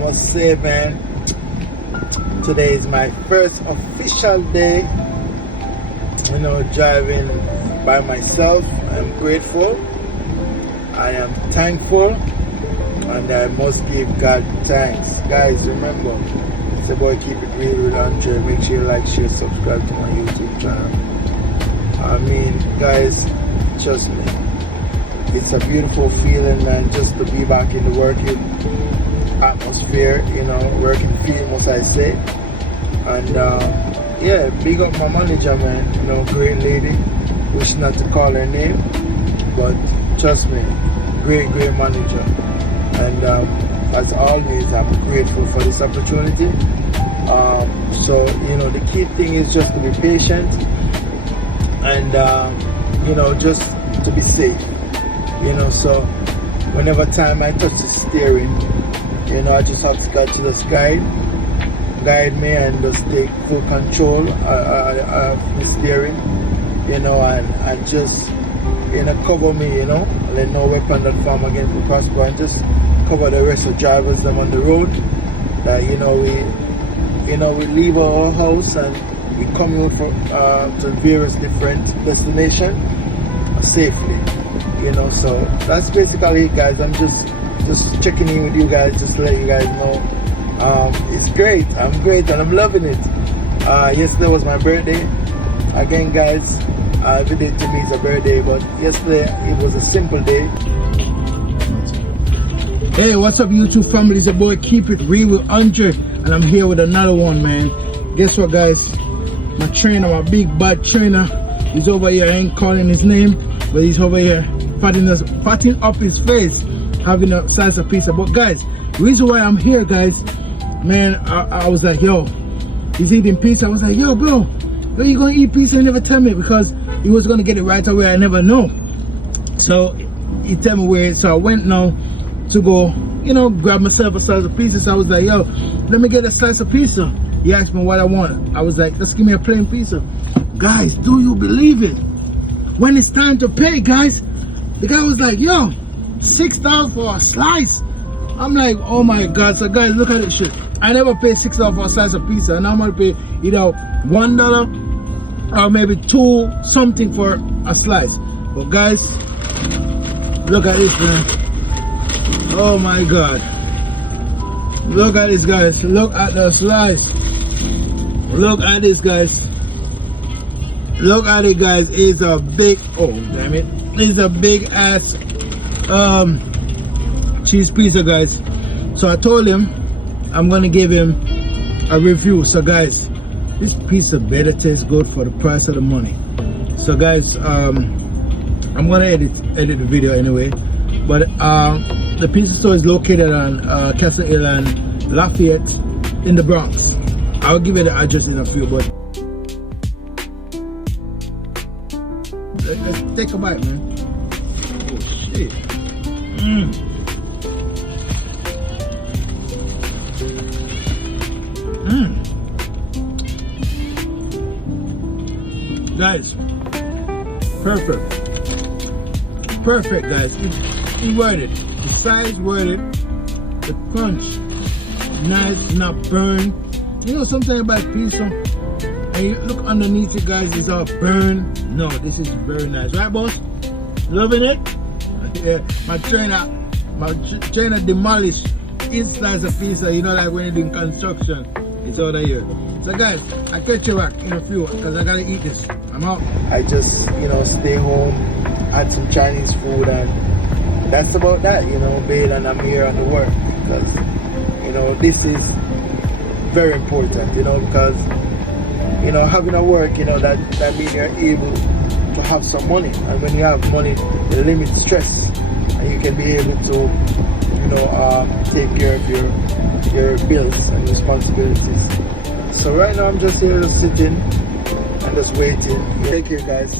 must say, man, today is my first official day, driving by myself. I'm grateful, I am thankful, and I must give God thanks. Guys, remember, it's a boy Keep It Real with Andrae. Make sure you like, share, subscribe to my YouTube channel. I mean, guys, trust me, it's a beautiful feeling, man, just to be back in the working atmosphere, working field, must I say. And yeah, big up my manager, man, great lady. Wish not to call her name, but trust me, great manager. And as always, I'm grateful for this opportunity. So the key thing is just to be patient and just to be safe. So whenever time I touch the steering, I just have to catch the guide me and just take full control of the steering, and just cover me, let no weapon that form against me prosper, and just cover the rest of drivers them on the road. That we leave our house and we commute to various different destinations safely. So that's basically it, guys. I'm just checking in with you guys, just to let you guys know. It's great. I'm great and I'm loving it. Yesterday was my birthday. Again, guys, every day to me is a birthday, but yesterday it was a simple day. Hey, what's up, YouTube family? It's your boy Keep It Real with Andrae, and I'm here with another one, man. Guess what, guys? My trainer, my big bad trainer, is over here. I ain't calling his name, but he's over here patting up his face, having a slice of pizza. But guys, the reason why I'm here, guys, man, I was like, yo, he's eating pizza. I was like, yo, bro, where you gonna eat pizza and never tell me? Because he was gonna get it right away. I never know. So he tell me where. So I went now to go, grab myself a slice of pizza. So I was like, yo, let me get a slice of pizza. He asked me what I want. I was like, just give me a plain pizza. Guys, do you believe it? When it's time to pay, guys, the guy was like, yo, $6 for a slice. I'm like, oh my God. So guys, look at this shit. I never pay $6 for a slice of pizza, and I'm gonna pay either $1 or maybe $2 something for a slice. But guys, look at this, man. Oh my God. Look at this, guys. Look at the slice. Look at this, guys. Look at it, guys. It's a big, oh damn it, it's a big ass cheese pizza, guys. So I told him I'm gonna give him a review. So guys, this pizza better taste good for the price of the money. So guys, I'm gonna edit the video anyway. But the pizza store is located on Castle Hill and Lafayette in the Bronx. I'll give you the address in a few, but let's take a bite, man. Oh shit. Guys, perfect, guys. It's worth it. The size worth it. The crunch, nice, not burn. Sometimes about pizza and you look underneath it, guys, it's all burn. No, this is very nice, right, boss? Loving it? Yeah, my trainer demolished his slice of pizza, like when you're doing construction. It's over here. So guys, I catch you back in a few because I gotta eat this. I'm out. I just, stay home, had some Chinese food, and that's about that, babe, and I'm here on the work because, this is very important, because, having a work, that means you're able to have some money, and when you have money, it limits stress, and you can be able to, take care of your bills and responsibilities. So right now I'm just here just sitting and just waiting. Take care, guys.